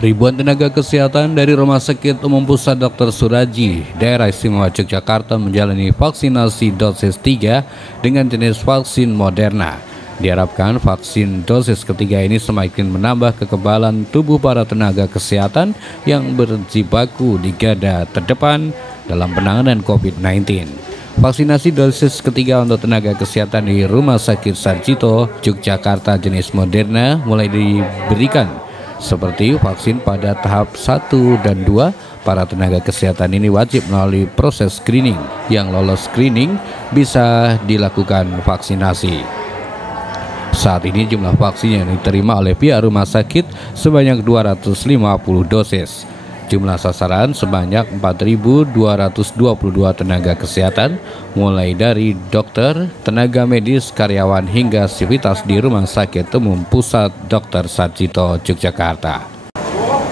Ribuan tenaga kesehatan dari Rumah Sakit Umum Pusat Dr. Suraji, Daerah Istimewa Yogyakarta menjalani vaksinasi dosis 3 dengan jenis vaksin Moderna. Diharapkan vaksin dosis ketiga ini semakin menambah kekebalan tubuh para tenaga kesehatan yang berjibaku di garda terdepan dalam penanganan COVID-19. Vaksinasi dosis ketiga untuk tenaga kesehatan di Rumah Sakit Sarjito, Yogyakarta jenis Moderna mulai diberikan. Seperti vaksin pada tahap 1 dan 2, para tenaga kesehatan ini wajib melalui proses screening. Yang lolos screening bisa dilakukan vaksinasi. Saat ini jumlah vaksin yang diterima oleh pihak rumah sakit sebanyak 250 dosis. Jumlah sasaran sebanyak 4.222 tenaga kesehatan, mulai dari dokter, tenaga medis, karyawan hingga sivitas di Rumah Sakit Umum Pusat Dr. Sarjito, Yogyakarta.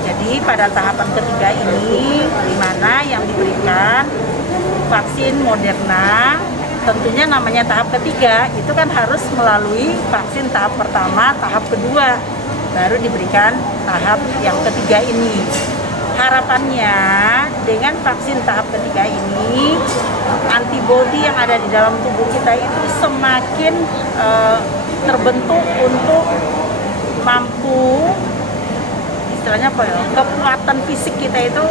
Jadi pada tahapan ketiga ini, di mana yang diberikan vaksin Moderna, tentunya namanya tahap ketiga, itu kan harus melalui vaksin tahap pertama, tahap kedua, baru diberikan tahap yang ketiga ini. Harapannya dengan vaksin tahap ketiga ini, antibodi yang ada di dalam tubuh kita itu semakin terbentuk untuk mampu, istilahnya apa ya, kekuatan fisik kita itu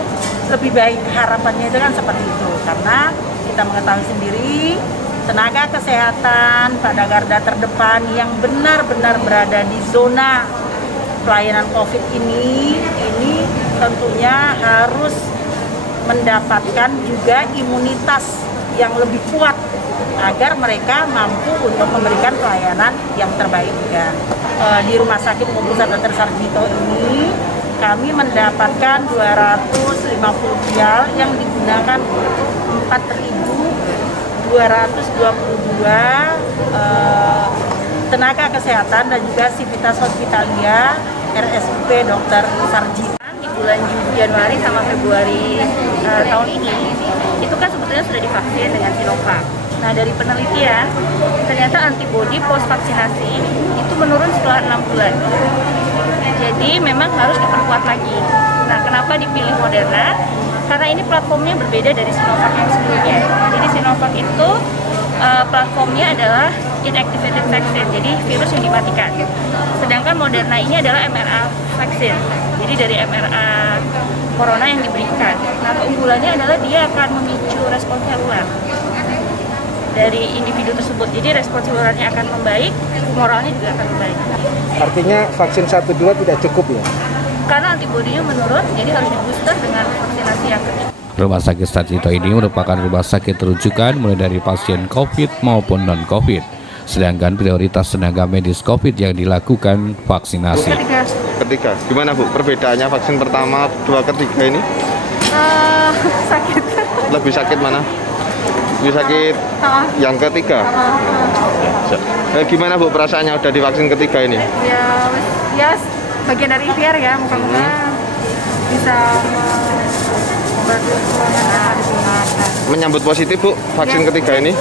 lebih baik. Harapannya itu kan seperti itu, karena kita mengetahui sendiri tenaga kesehatan pada garda terdepan yang benar-benar berada di zona pelayanan COVID ini tentunya harus mendapatkan juga imunitas yang lebih kuat agar mereka mampu untuk memberikan pelayanan yang terbaik juga. Di Rumah Sakit Umum Pusat Dr. Sarjito ini kami mendapatkan 250 vial yang digunakan untuk 4.222 tenaga kesehatan dan juga sivitas hospitalia RSUP Dr. Sarjito. Di bulan Januari sama Februari tahun ini, itu kan sebetulnya sudah divaksin dengan Sinovac. Nah, dari penelitian, ternyata antibodi post vaksinasi itu menurun setelah 6 bulan. Jadi memang harus diperkuat lagi. Nah, kenapa dipilih Moderna? Karena ini platformnya berbeda dari Sinovac yang sebelumnya. Jadi Sinovac itu platformnya adalah inactivated vaccine, jadi virus yang dimatikan. Sedangkan Moderna ini adalah mRNA vaksin, jadi dari mRNA corona yang diberikan. Nah, keunggulannya adalah dia akan memicu respon seluler dari individu tersebut. Jadi respon selulernya akan membaik, humoralnya juga akan membaik. Artinya vaksin 1-2 tidak cukup ya? Karena antibodinya menurun, jadi harus di-booster dengan vaksinasi yang kedua. Rumah Sakit Sarjito ini merupakan rumah sakit rujukan mulai dari pasien COVID maupun non-COVID. Sedangkan prioritas tenaga medis COVID yang dilakukan vaksinasi. Ketiga, gimana Bu? Perbedaannya vaksin pertama, dua, ketiga ini? Sakit. Lebih sakit mana? Lebih sakit yang ketiga? Gimana Bu perasaannya udah divaksin ketiga ini? Ya bagian dari ikhtiar ya, muka-muka bisa membantu menyambut positif Bu vaksin ketiga ini?